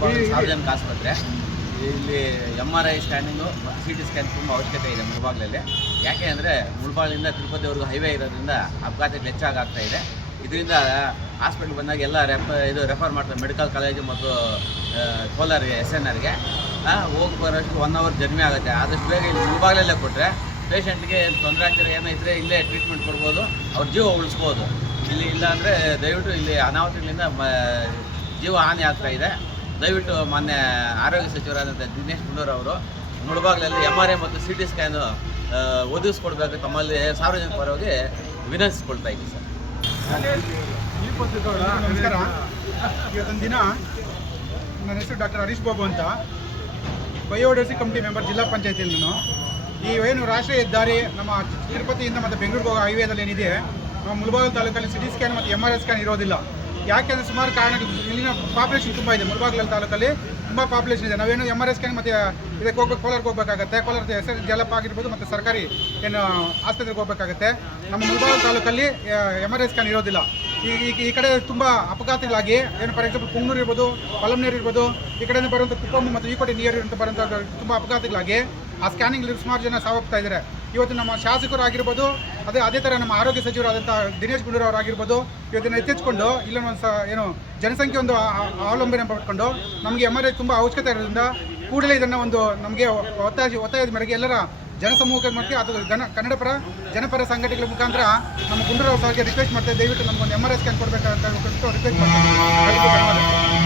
ಮುಳಬಾಗಿಲು ಸಾರ್ವಜನಿಕ ಆಸ್ಪತ್ರೆ. ಇಲ್ಲಿ MRI ಸ್ಕ್ಯಾನಿಂಗು CT ಸ್ಕ್ಯಾನ್ ತುಂಬ ಅವಶ್ಯಕತೆ ಇದೆ ಮುಳಬಾಗಿಲಲ್ಲಿ. ಯಾಕೆ ಅಂದರೆ ಮುಳಬಾಗಿಲಿಂದ ತಿರುಪತಿವರೆಗೂ ಹೈವೇ ಇರೋದ್ರಿಂದ ಅಪಘಾತಗಳು ಹೆಚ್ಚಾಗ್ತಾ ಇದೆ. ಇದರಿಂದ ಹಾಸ್ಪಿಟ್ಲ್ ಬಂದಾಗ ಎಲ್ಲ ರೆಫರ್ ಮಾಡ್ತಾರೆ ಮೆಡಿಕಲ್ ಕಾಲೇಜು ಮತ್ತು ಕೋಲಾರ SNRಗೆ. ಹೋಗಿ ಬರೋಷ್ಟು 1 ಅವರ್ ಜರ್ನಿ ಆಗುತ್ತೆ. ಆದಷ್ಟು ಬೇಗ ಇಲ್ಲಿ ಮುಳಬಾಗಿಲಲ್ಲೇ ಕೊಟ್ಟರೆ ಪೇಷಂಟ್ಗೆ ತೊಂದರೆ ಆಗ್ತಿರೋ ಏನೋ ಇದ್ದರೆ ಇಲ್ಲೇ ಟ್ರೀಟ್ಮೆಂಟ್ ಕೊಡ್ಬೋದು, ಅವ್ರ ಜೀವ ಉಳಿಸ್ಬೋದು. ಇಲ್ಲಿ ಇಲ್ಲ ಅಂದರೆ ದಯವಿಟ್ಟು ಇಲ್ಲಿ ಅನಾಹುತಗಳಿಂದ ಜೀವ ಹಾನಿ ಆಗ್ತಾ ಇದೆ. ದಯವಿಟ್ಟು ಮಾನ್ಯ ಆರೋಗ್ಯ ಸಚಿವರಾದಂಥ ದಿನೇಶ್ ಗುಂಡೂರಾವ್ ಅವರು ಮುಳಬಾಗಿಲಲ್ಲಿ MRI ಮತ್ತು CT ಸ್ಕ್ಯಾನು ಒದಗಿಸ್ಕೊಡ್ಬೇಕು ತಮ್ಮಲ್ಲಿ ಸಾರ್ವಜನಿಕ ಪರವಾಗಿ ವಿನಂತಿಸ್ಕೊಳ್ತಾ ಇದ್ದೀವಿ ಸರ್. ನಮಸ್ಕಾರ. ಇವತ್ತೊಂದು ದಿನ ನನ್ನ ಹೆಸರು ಡಾಕ್ಟರ್ ಹರೀಶ್ ಬಾಬು ಅಂತ, ಬಯೋಡೈವರ್ಸಿಟಿ ಕಮಿಟಿ ಮೆಂಬರ್ ಜಿಲ್ಲಾ ಪಂಚಾಯತಿಯಲ್ಲಿ. ಈ ಏನು ರಾಷ್ಟ್ರೀಯ ಹೆದ್ದಾರಿ ನಮ್ಮ ತಿರುಪತಿಯಿಂದ ಮತ್ತು ಬೆಂಗಳೂರಿಗೆ ಹೋಗೋ ಹೈವೇದಲ್ಲಿ ಏನಿದೆ, ನಮ್ಮ ಮುಳಬಾಗಿಲು ತಾಲೂಕಲ್ಲಿ CT ಸ್ಕ್ಯಾನ್ ಮತ್ತು MRI ಸ್ಕ್ಯಾನ್ ಇರೋದಿಲ್ಲ. ಯಾಕೆಂದರೆ ಸುಮಾರು ಕಾರಣಗಳು, ಇಲ್ಲಿನ ಪಾಪ್ಯುಲೇಷನ್ ತುಂಬ ಇದೆ. ಮುಳಬಾಗಿಲು ತಾಲೂಕಲ್ಲಿ ತುಂಬ ಪಾಪ್ಯುಲೇಷನ್ ಇದೆ. ನಾವೇನು MRI ಸ್ಕ್ಯಾನ್ ಮತ್ತು ಇದಕ್ಕೆ ಹೋಗ್ಬೇಕು, ಕೋಲಾರಕ್ಕೆ ಹೋಗಬೇಕಾಗತ್ತೆ. ಕೋಲಾರ ಹೆಸರು ಜಲಪ ಆಗಿರ್ಬೋದು ಮತ್ತು ಸರ್ಕಾರಿ ಏನು ಆಸ್ಪತ್ರೆಗೆ ಹೋಗಬೇಕಾಗತ್ತೆ. ನಮ್ಮ ಮುಳಬಾಗಿಲು ತಾಲೂಕಲ್ಲಿ MRI ಸ್ಕ್ಯಾನ್ ಇರೋದಿಲ್ಲ. ಈ ಕಡೆ ತುಂಬ ಅಪಘಾತಗಳಾಗಿ, ಏನು ಫಾರ್ ಎಕ್ಸಾಂಪಲ್ ಪುಂಗನೂರು ಇರ್ಬೋದು, ಪಲಂನೂರು ಇರ್ಬೋದು, ಈ ಕಡೆಯಿಂದ ಬರುವಂಥ ಕುಪ್ಪಮ್ಮ ಮತ್ತು ಈ ಕಡೆ ನಿಯರ್ ಅಂತ ಬರುವಂಥ ತುಂಬ ಅಪಘಾತಗಳಾಗಿ ಆ ಸ್ಕ್ಯಾನಿಂಗ್ಲಿ ಸುಮಾರು ಜನ ಸಾವಾಗ್ತಾ ಇದ್ದಾರೆ. ಇವತ್ತು ನಮ್ಮ ಶಾಸಕರು ಆಗಿರ್ಬೋದು, ಅದೇ ಥರ ನಮ್ಮ ಆರೋಗ್ಯ ಸಚಿವರಾದಂಥ ದಿನೇಶ್ ಗುಂಡೂರಾವ್ ಅವರಾಗಿರ್ಬೋದು, ಇವತ್ತನ್ನು ಎಚ್ಚೆತ್ಕೊಂಡು ಇಲ್ಲೊಂದು ಏನು ಜನಸಂಖ್ಯೆ ಒಂದು ಅವಲಂಬನೆ ಪಡ್ಕೊಂಡು ನಮಗೆ MRI ತುಂಬ ಅವಶ್ಯಕತೆ ಇರೋದ್ರಿಂದ ಕೂಡಲೇ ಇದನ್ನು ಒಂದು ನಮಗೆ ಒತ್ತಾಯದ ಮೇರೆಗೆ ಎಲ್ಲರ ಜನಸಮೂಹಕ್ಕೆ ಮತ್ತು ಅದು ಜನಪರ ಸಂಘಟನೆಗಳ ಮುಖಾಂತರ ನಮ್ಮ ಗುಂಡೂರಾವ್ ಸರ್ಗೆ ರಿಕ್ವೆಸ್ಟ್ ಮಾಡ್ತಾ ದಯವಿಟ್ಟು ನಮಗೊಂದು MRI ಸ್ಕ್ಯಾನ್ ಕೊಡಬೇಕಂತ ರಿಕ್ವೆಸ್ಟ್ ಮಾಡ್ತೀವಿ.